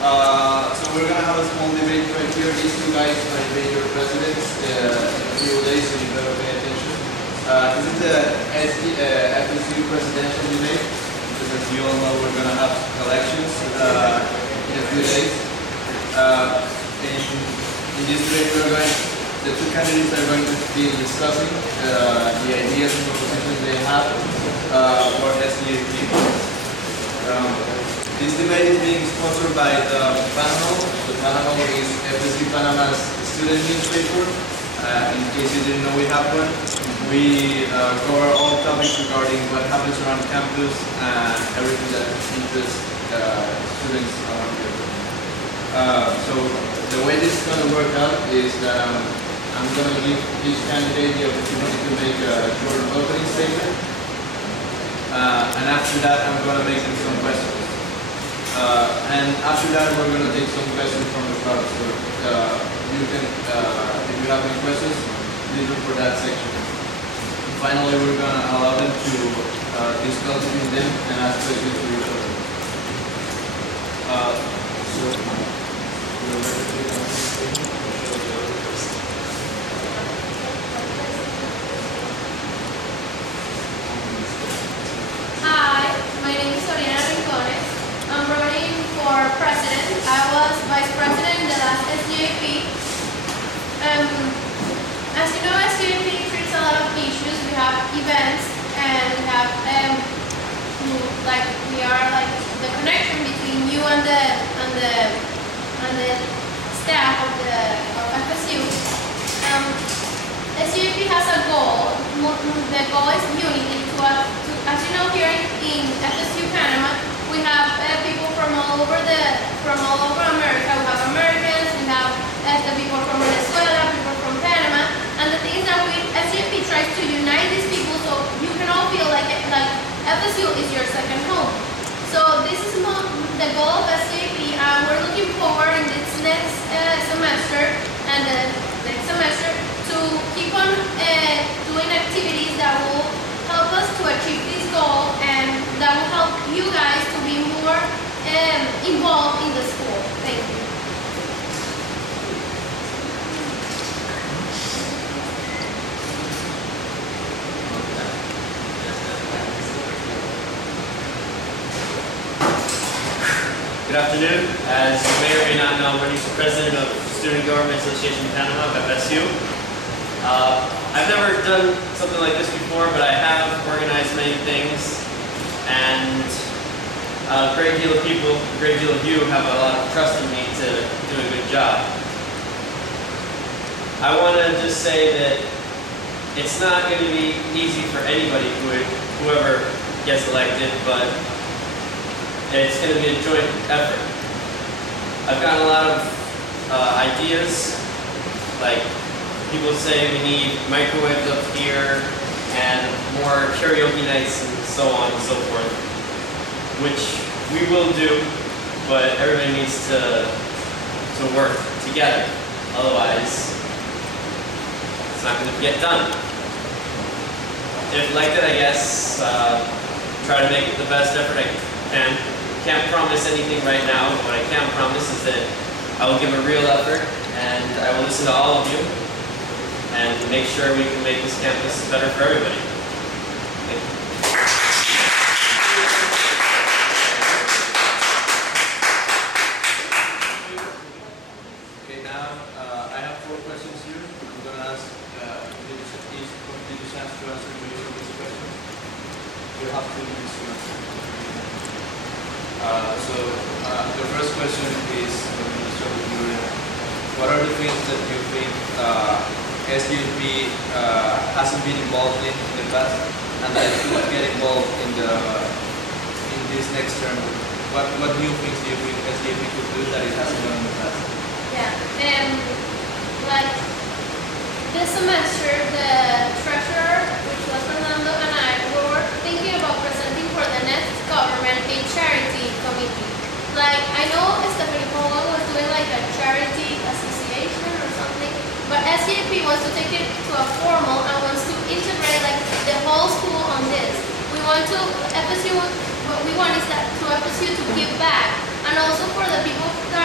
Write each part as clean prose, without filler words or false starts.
So we're going to have a small debate right here. These two guys are your presidents in a few days, so you better pay attention. This is the FSU presidential debate, because as you all know, we're going to have elections in a few days. In this debate, the two candidates are going to be discussing the ideas and propositions they have for SDAP. This debate is being sponsored by the Panama. The Panama is FSU Panama's student newspaper. In case you didn't know, we have one. We cover all topics regarding what happens around campus and everything that interests students around here. So the way this is going to work out is that I'm going to give each candidate the opportunity to make a short opening statement. And after that, I'm going to make them some questions. And after that, we're going to take some questions from the crowd. So you can, if you have any questions, leave them for that section. And finally, we're going to allow them to discuss between them and ask questions to each other. Hi, my name is Oriana Rincones. I'm running for president. I was vice president in the last SDAP. As you know, SDAP treats a lot of issues. We have events and we have we are like the connection between you and the staff of FSU. SDAP has a goal. The goal is unity. As you know, here in FSU Panama, we have people from all over America. We have Americans, we have the people from Venezuela, people from Panama, and the thing is that SDAP tries to unite these people so you can all feel like FSU is your second home. So this is the goal of SDAP. We're looking forward in this next semester and the next semester to keep on doing activities that will help us to achieve this goal and that will help you guys to be more involved in the school. Thank you. Good afternoon. As you may or may not know, I'm running for president of Student Government Association of Panama, FSU. I've never done something like this before, but I have organized many things, and a great deal of people, a great deal of you have a lot of trust in me to do a good job. I want to just say that it's not going to be easy for anybody, whoever gets elected, but it's going to be a joint effort. I've gotten a lot of ideas, like people say we need microwaves up here and more karaoke nights and so on and so forth, which we will do, but everybody needs to work together. Otherwise, it's not going to get done. If elected, I guess, try to make it the best effort I can. Can't promise anything right now, but what I can promise is that I will give a real effort and I will listen to all of you and make sure we can make this campus better for everybody. Thank you. Okay, now I have 4 questions here. I'm going to ask each chance to answer each of these questions. You have 2 minutes to answer. The first question is, what are the things that you think SDAP hasn't been involved in the past and that should get involved in this next term? What new things do you think SDAP could do that it hasn't done in the past? Yeah, like this semester, the treasurer, which was Fernando, and I were thinking about presenting for the next government a charity committee. Like, I know Stephanie Polo was doing like a charity association or something, but SDAP wants to take it to a formal and wants to integrate like the whole school on this. We want to, FSU, what we want is that to FSU to give back, and also for the people that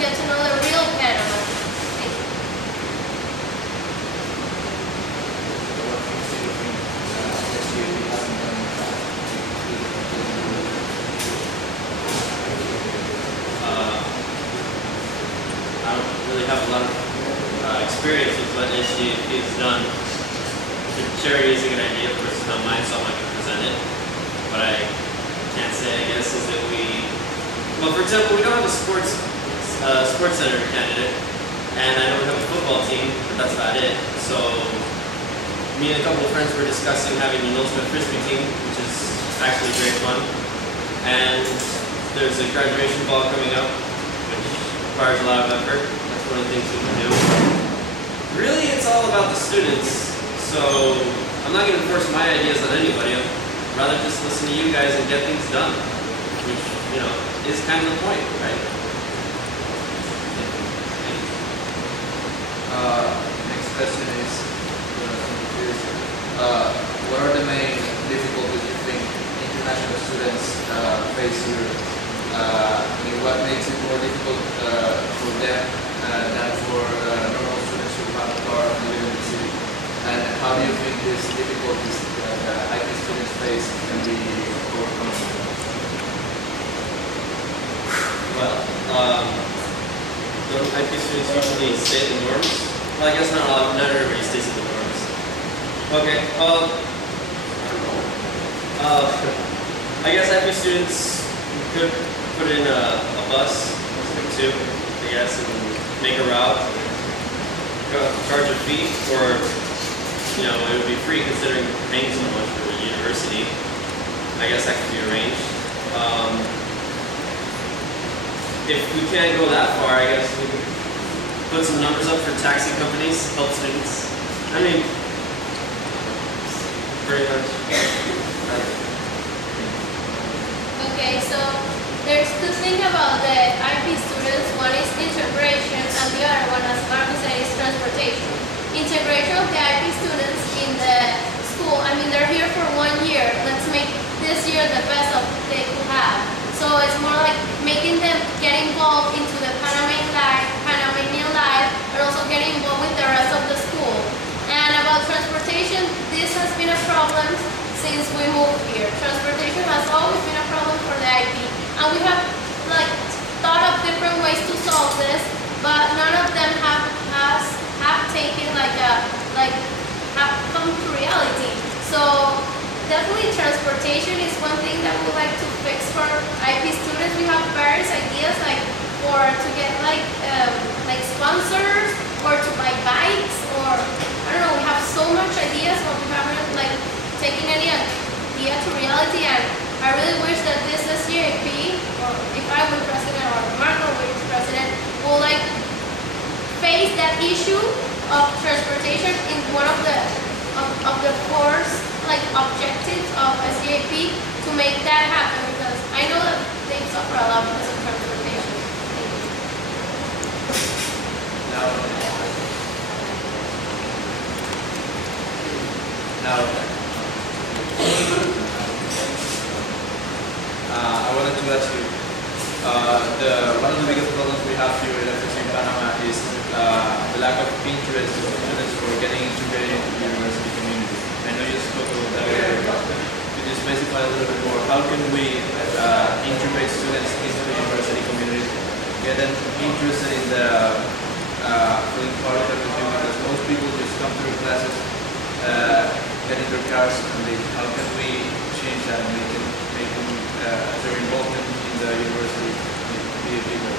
get to know the real Panama. Thank you. I don't really have a lot of experience with what SGAP has done. Charity is a good idea, of course it's not mine, so I'm not going to present it. But I can't say, I guess, is that well, for example, we don't have a sports center candidate, and I don't have a football team, but that's about it. So, me and a couple of friends were discussing having an ultimate frisbee team, which is actually very fun. And there's a graduation ball coming up, which requires a lot of effort. That's one of the things we can do. Really, it's all about the students. So, I'm not going to force my ideas on anybody. I'd rather just listen to you guys and get things done, which, you know, is kind of the point, right? Next question is, what are the main difficulties you think international students face here? What makes it more difficult for them than for normal students who have a car and live in the city? And how do you think these difficulties that IT students face can be overcome? Well, don't IP students usually stay in the dorms? Well, I guess not everybody stays in the dorms. Okay, well, I guess IP students could put in a bus or two, I guess, and make a route, charge a fee, or, you know, it would be free considering paying so much for the university. I guess that could be arranged. If we can't go that far, I guess we could put some numbers up for taxi companies, help students. I mean, pretty much. Okay, so there's two things about the IP students. One is integration, and the other one, as Marco said, is transportation. Integration of the IP students in the school. I mean, they're here for 1 year. Let's make this year the best of they could have. So it's more like making them get involved into the Panamanian life, but also getting involved with the rest of the school. And about transportation, this has been a problem since we moved here. Transportation has always been a problem for the IP, and we have like thought of different ways to solve this, but none of them have taken have come to reality. So definitely transportation is one thing that we would like to fix for IP students. We have various ideas to get like sponsors, or to buy bikes, or I don't know, we have so much ideas, but we haven't like taken any idea to reality. And I really wish that this SGAP, or if I were president or Marco were president, will like face that issue of transportation in one of the course like objectives of SGAP to make that happen, because I know that they suffer a lot because of transportation. I wanted to ask you, one of the biggest problems we have here in Panama is the lack of interest of students for getting integrated into the university community. I know you spoke about that earlier, but could you specify a little bit more? How can we integrate students into the university community, get them interested in the feeling part of the community? Because most people just come through classes, get in their cars, and how can we change that and make them their involvement in the university be bigger?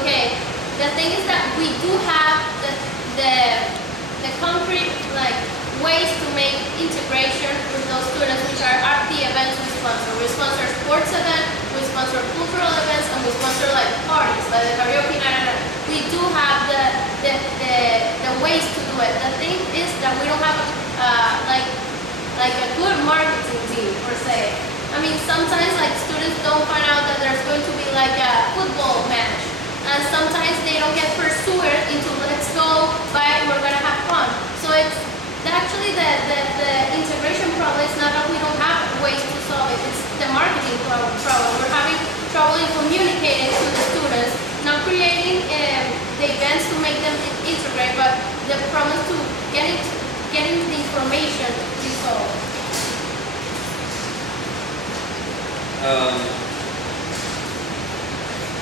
Okay, the thing is that we do have the concrete like ways to make integration with those students, which are the events we sponsor. We sponsor sports events, we sponsor cultural events, and we sponsor like parties, like the karaoke night. We do have the ways to do it. The thing is that we don't have like a good marketing team per se. I mean, sometimes like students don't find out that there's going to be like a football match, and sometimes they don't get pursued into let's go, but we're gonna have fun. So it's actually the integration problem is not that we don't have ways to solve it, it's the marketing problem. We're having trouble in communicating to the students, not Um,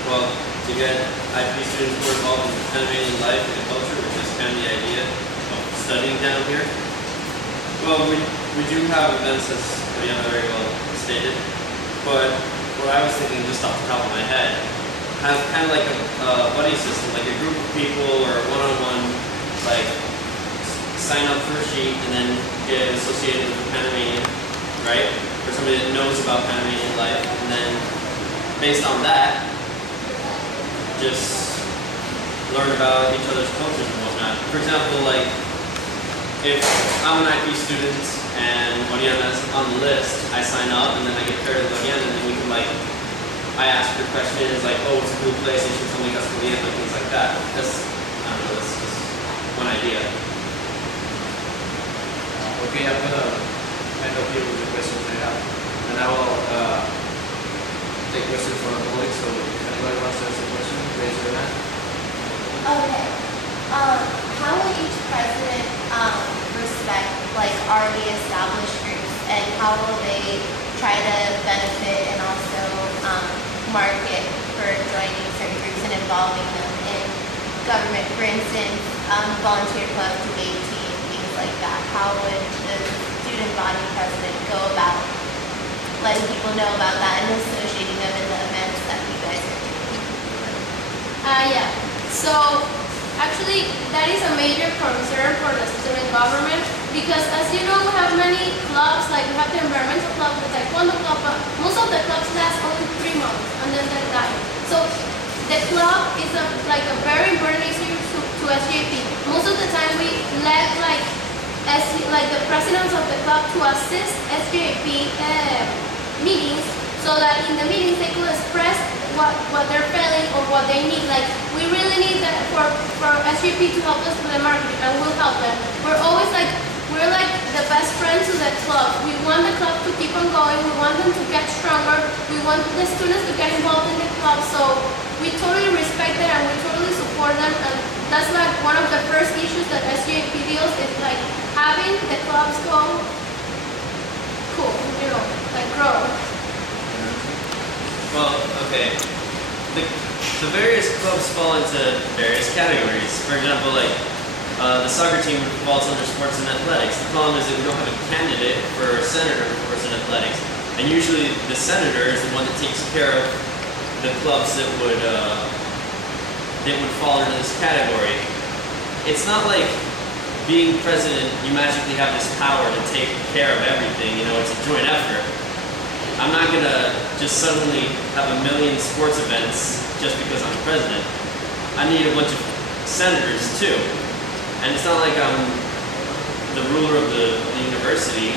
well, to get IP students more involved in Panamanian life and culture, which is kind of the idea of studying down here. Well, we do have events, as Mariana very well stated, but what I was thinking just off the top of my head, have kind of like a buddy system, like a group of people or one-on-one, like sign up for a sheet and then get associated with Panamanian, right? For somebody that knows about Panamanian life, and then based on that, just learn about each other's cultures and whatnot. For example, like if I'm an IP student and Mariana's on the list, I sign up and then I get paired with Mariana, and then we can like, I ask her questions like, oh, it's a cool place, and she told me Gascolian, like things like that. That's, I don't know, that's just one idea. Okay, I'm gonna end up here with the questions I have, and I will take questions from the public. So if anybody wants to ask a question, raise your hand. Okay. How will each president respect like already established groups, and how will they try to benefit and also market for joining certain groups and involving them in government? For instance, volunteer club, debate team, things like that. How would the student body president go about letting people know about that and associating them in the events that you guys are doing? Yeah. So actually, that is a major concern for the student government, because as you know, we have many clubs, like we have the environmental club, the taekwondo club, but most of the clubs last only 3 months and then they die. So the club is like a very important issue to SJP. Most of the time we let like the presidents of the club to assist SJP meetings, so that in the meetings they could express what they're feeling or what they need. Like we really need that for SJP to help us with the marketing, and we'll help them. We're always like, we're like the best friends to the club. We want the club to keep on going. We want them to get stronger. We want the students to get involved in the club. So we totally respect them and we totally support them. And that's like one of the first issues that SJP deals is like having the clubs go cool, you know, like grow. Well, okay. The various clubs fall into various categories. For example, like the soccer team falls under sports and athletics. The problem is that we don't have a candidate for senator for sports and athletics, and usually the senator is the one that takes care of the clubs that would fall into this category. It's not like being president, you magically have this power to take care of everything. You know, it's a joint effort. I'm not gonna just suddenly have a million sports events just because I'm president. I need a bunch of senators too. And it's not like I'm the ruler of the university,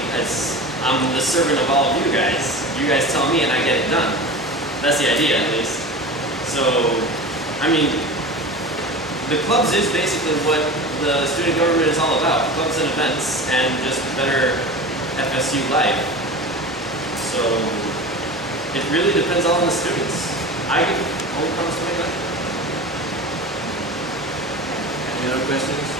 I'm the servant of all of you guys. You guys tell me and I get it done. That's the idea, at least. So, I mean, the clubs is basically what the student government is all about. Clubs and events and just better FSU life. So it really depends on the students. I get all comes to my life. Any other questions?